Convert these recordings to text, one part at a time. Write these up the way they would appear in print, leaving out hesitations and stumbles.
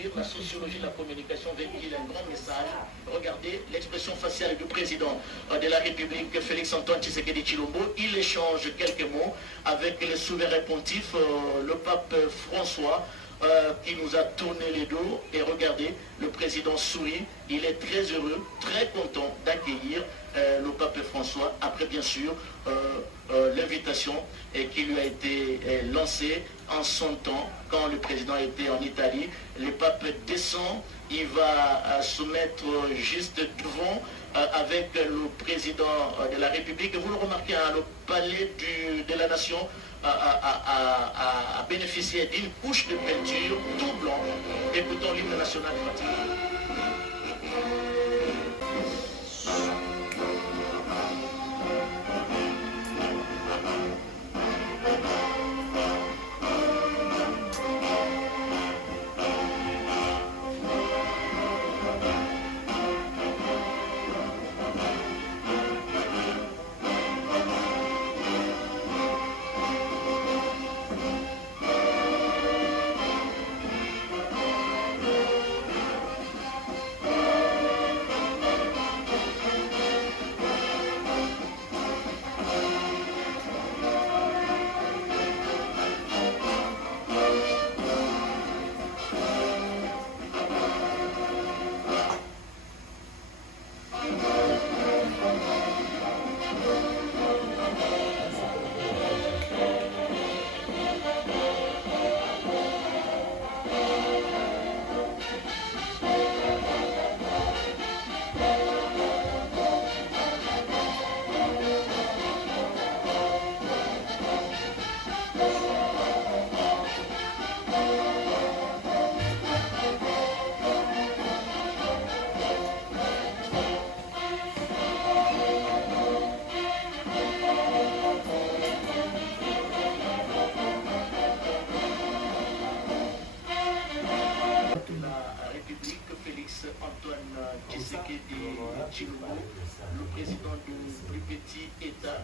dire, la sociologie de la communication véhicule un grand message. Regardez l'expression faciale du président de la République, Félix-Antoine Tshisekedi Tshilombo. Il échange quelques mots avec le souverain pontife, le pape François, qui nous a tourné les dos. Et regardez, le président sourit. Il est très heureux, très content d'accueillir le pape François, après bien sûr l'invitation qui lui a été lancée en son temps quand le président était en Italie. Le pape descend, il va se mettre juste devant avec le président de la République. Vous le remarquez, hein, le palais de la nation a bénéficié d'une couche de peinture tout blanc. Écoutons l'hymne national fatigué. Félix-Antoine Tshisekedi Tshilombo, le président du plus petit État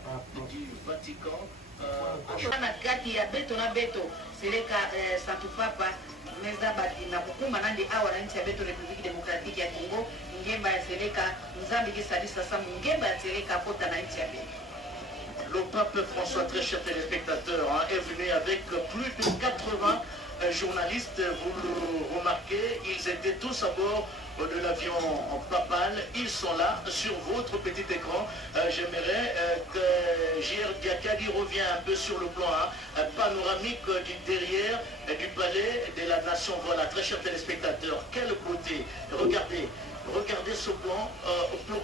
du Vatican. Kati ya beto na beto seleka Santu Papa meza bati na kukuma nandi awa na nchi ya beto Republique Démocratique ya Congo ngemba ya seleka nzambi kisalisa samu ngemba ya seleka pota na nchi ya beto. Le pape François, très chers téléspectateurs, est venu avec plus de 80 journalistes. Vous le remarquez, ils étaient tous à bord de l'avion papal. Ils sont là sur votre petit écran. J'aimerais que J.R. Diakadi revienne un peu sur le plan panoramique du derrière du palais de la nation. Voilà, très chers téléspectateurs, quelle beauté. Regardez ce plan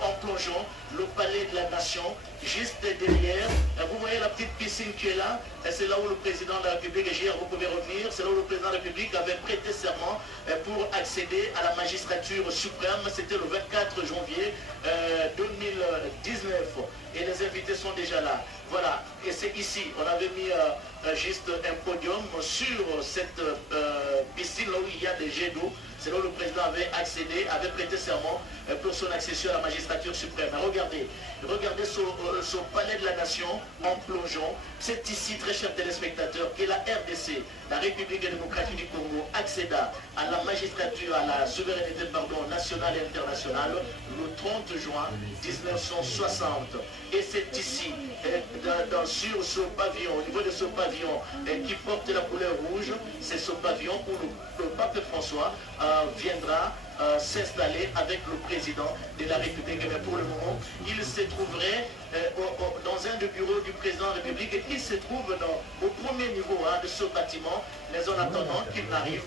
en plongeant le palais de la nation juste derrière. Vous voyez la petite piscine qui est là. C'est là où le président de la République, et hier vous pouvez revenir, c'est là où le président de la République avait prêté serment pour accéder à la magistrature suprême. C'était le 24 janvier 2019. Et les invités sont déjà là. Voilà, et c'est ici, on avait mis juste un podium sur cette piscine là où il y a des jets d'eau. C'est là où le président avait accédé, avait prêté serment pour son accession à la magistrature suprême. Regardez ce palais de la nation en plongeant. C'est ici, très chers téléspectateurs, que la RDC, la République démocratique du Congo, accéda à la magistrature, à la souveraineté nationale et internationale le 30 juin 1960. Et c'est ici, sur ce pavillon, au niveau de ce pavillon qui porte la couleur rouge, c'est ce pavillon où le pape François viendra s'installer avec le président de la République. Mais pour le moment, il se trouverait dans un des bureaux du président de la République et il se trouve au premier niveau de ce bâtiment. Mais en attendant qu'il n'arrive,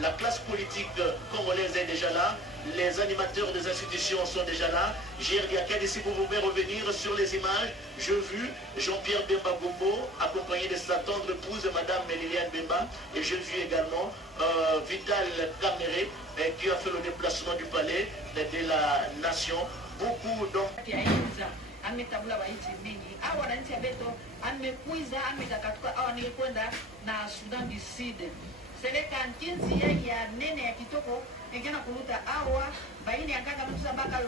la classe politique congolaise est déjà là, les animateurs des institutions sont déjà là. J.R. Diakadi, si vous pouvez revenir sur les images, j'ai vu Jean-Pierre Bemba Gombo accompagné de sa tendre épouse, Madame Liliane Bemba, et j'ai vu également Vital Kamere qui a fait le déplacement du palais de la nation. Beaucoup donc. Ametabula baiti mingi au wananchi ya beto amekuiza amekakatuka au nilikwenda na Sudan du Sud seleka nkinzi ya nene ya kitoko engena kuluta awa baini yakanga mtuza baka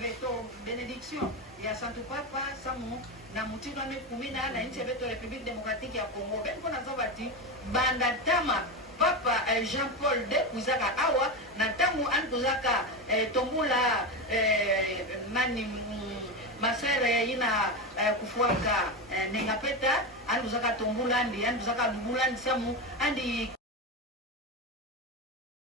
veto benediction ya Santu Papa samu na mutino amekumina na nchi ya beto Republique Démocratique ya Congo benko na zabati banda tama papa Jean-Paul de kuzaka awa na tangu ankozaka tombula nani masere ina kufuaka nengapeta ankozaka tombula andi ankozaka lubula samu andi